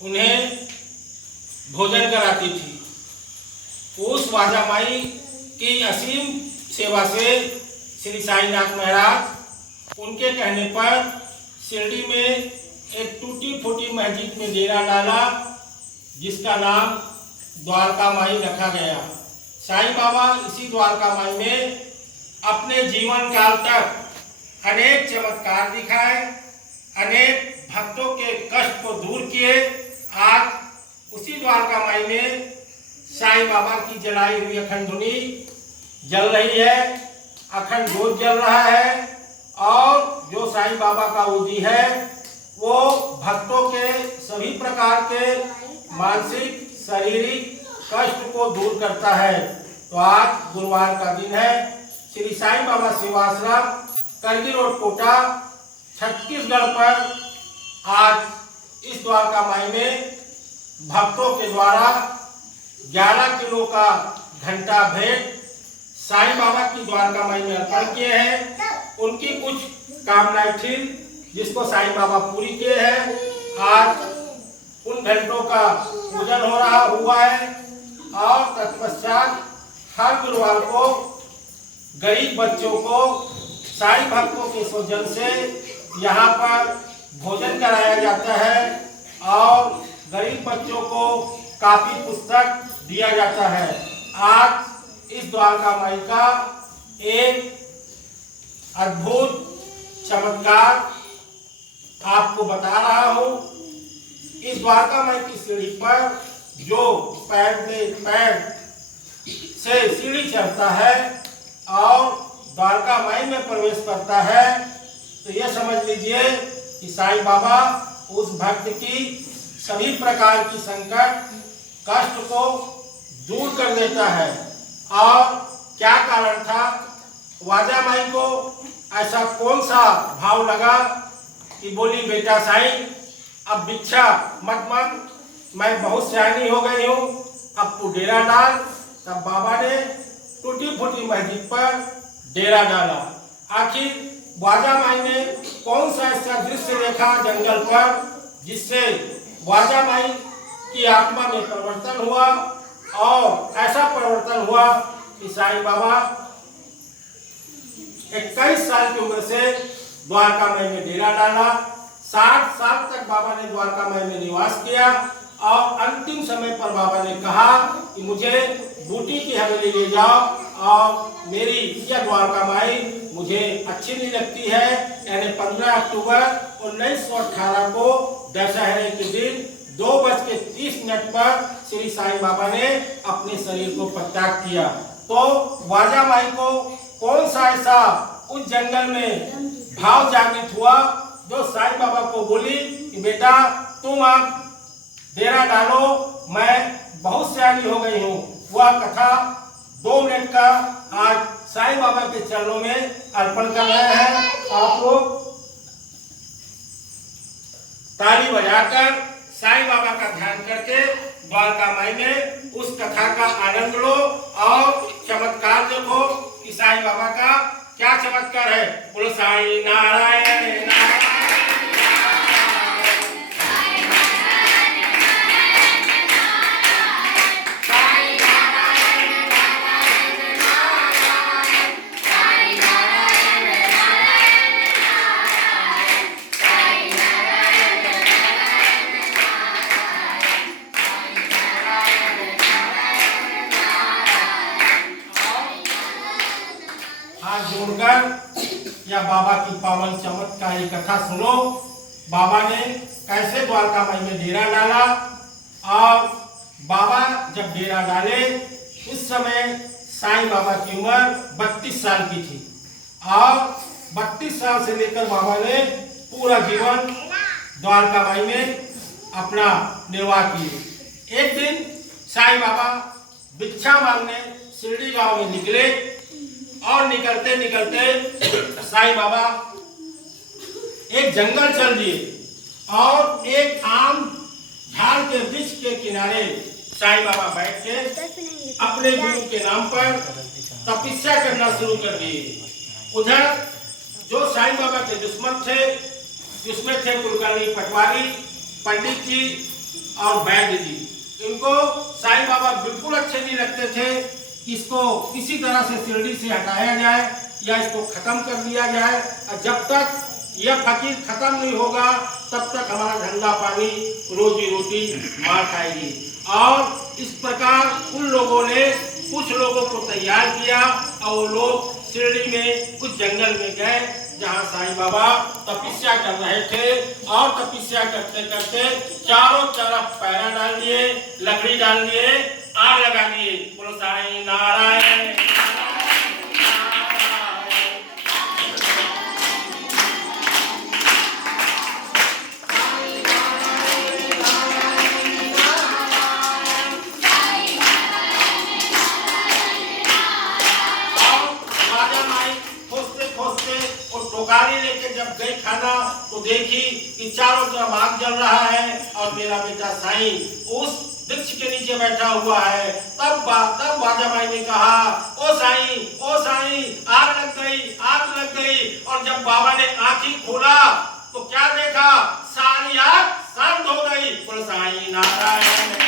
उन्हें भोजन कराती थी। उस वाजा माई की असीम सेवा से श्री साईनाथ महाराज उनके कहने पर शिरडी में एक टूटी फूटी मस्जिद में डेरा डाला, जिसका नाम द्वारका माई रखा गया। साईं बाबा इसी द्वारका माई में अपने जीवन काल तक अनेक चमत्कार दिखाए, अनेक भक्तों के कष्ट को दूर किए। आज उसी द्वारका माई में साईं बाबा की जलाई हुई अखंड धुनी जल रही है, अखंड जोत जल रहा है, और जो साईं बाबा का उदी है वो भक्तों के सभी प्रकार के मानसिक शारीरिक कष्ट को दूर करता है। तो आज गुरुवार का दिन है। श्री साईं बाबा सेवाश्रम करगी रोड कोटा छत्तीसगढ़ पर आज इस द्वारका माई में भक्तों के द्वारा 11 किलो का घंटा भेंट साईं बाबा की द्वारका माई में अर्पण किए हैं। उनकी कुछ कामनाएं थी जिसको साईं बाबा पूरी किए हैं। आज उन घंटों का पूजन हुआ है और तत्पश्चात हर गुरुवार को गरीब बच्चों को साईं भक्तों के सौजन से यहाँ पर भोजन कराया जाता है और गरीब बच्चों को काफी पुस्तक दिया जाता है। आज इस द्वारका माई का एक अद्भुत चमत्कार आपको बता रहा हूँ। इस द्वारका माई की सीढ़ी पर जो पैर से सीढ़ी चढ़ता है और द्वारका माई में प्रवेश करता है, तो यह समझ लीजिए कि साईं बाबा उस भक्त की सभी प्रकार की संकट कष्ट को दूर कर देता है। और क्या कारण था, वाजा माई को ऐसा कौन सा भाव लगा कि बोली, बेटा साईं अब भिक्षा मत मांग, मैं बहुत सियानी हो गई हूँ, अब तू डेरा डाल। तब बाबा ने टूटी फूटी मस्जिद पर डेरा डाला। आखिर वाजा माई ने कौन सा ऐसा दृश्य देखा जंगल पर जिससे वाजा माई की आत्मा में परिवर्तन हुआ, और ऐसा परिवर्तन हुआ कि साईं बाबा 21 साल की उम्र से द्वारका माई में डेरा डाला। 60 साल तक बाबा ने द्वारका माई में निवास किया और अंतिम समय पर बाबा ने कहा कि मुझे बूटी की हवेली ले जाओ और मेरी यह द्वारका माई मुझे अच्छी नहीं लगती है। यानी 15 अक्टूबर 1918 को दशहरे के दिन 2:30 पर श्री साईं बाबा ने अपने शरीर को परित्याग किया। तो वाजा माई को कौन सा ऐसा उस जंगल में भाव जागृत हुआ जो साईं बाबा को बोली कि बेटा तुम आप डेरा डालो, मैं बहुत सियानी हो गई हूँ। वह कथा 2 मिनट का आज साईं बाबा के चरणों में अर्पण कर रहे हैं। आप लोग ताली बजाकर साईं बाबा का ध्यान करके द्वारका माई में उस कथा का आनंद लो और चमत्कार देखो कि साईं बाबा का क्या चमत्कार है। बोलो साईं नारायण नारायण। जोड़कर या बाबा की पावन चमत्कारी कथा सुनो। बाबा ने कैसे द्वारका माई में डेरा डाला, और बाबा जब डेरा डाले उस समय साईं बाबा की उम्र 32 साल की थी, और 32 साल से लेकर बाबा ने पूरा जीवन द्वारका माई में अपना निर्वाह किए। एक दिन साईं बाबा भिक्षा मांगने शिरडी गांव में निकले, और निकलते निकलते साईं बाबा एक जंगल चल दिए, और एक आम झाड़ के वृक्ष के किनारे साईं बाबा बैठ के अपने गुरु के नाम पर तपस्या करना शुरू कर दिए। उधर जो साईं बाबा के दुश्मन थे, जिसमें थे कुलकर्णी पटवारी, पंडित जी, और वैद्य जी, इनको साईं बाबा बिल्कुल अच्छे नहीं लगते थे। इसको किसी तरह से शिरडी से हटाया जाए या इसको खत्म कर दिया जाए, और जब तक यह फकीर खत्म नहीं होगा तब तक हमारा धंधा पानी रोजी रोटी मार खाएगी। और इस प्रकार उन लोगों ने कुछ लोगों को तैयार किया और वो लोग शिरडी में कुछ जंगल में गए जहाँ साईं बाबा तपस्या कर रहे थे। और तपस्या करते करते चारों तरफ पैरा डाल दिए, लकड़ी डाल दिए, आग लगा दिए। बोलो साईं नारायण। टोकरी लेके जब गई खाना तो देखी कि चारों तरफ आग जल रहा है और मेरा बेटा साईं उस वृक्ष के नीचे बैठा हुआ है। तब बाजा माई ने कहा, ओ साईं आग लग गई, आग लग गई। और जब बाबा ने आंखें खोला तो क्या देखा, सारी आग शांत हो गई। बोलो साईं नारायण।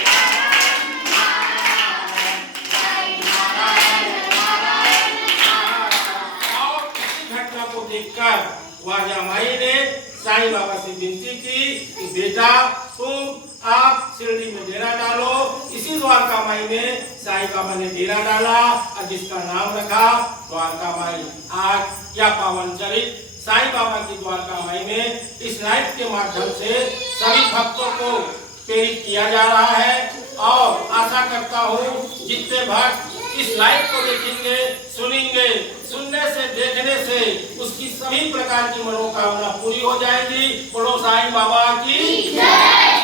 देखकर वाजा माई ने साईं बाबा से विनती की कि बेटा तुम आप शिरडी में डेरा डालो। इसी द्वारका माई ने साईं बाबा ने डेरा डाला और जिसका नाम रखा द्वारका माई। आज यह पावन चरित साईं बाबा की द्वारका माई ने इस लाइव के माध्यम से सभी भक्तों को प्रेरित किया जा रहा है। और आशा करता हूँ जितने भक्त इस लाइव को देखेंगे, सुनेंगे, सुनने से देखने से उसकी सभी प्रकार की मनोकामना पूरी हो जाएगी। बोलो साईं बाबा की जय।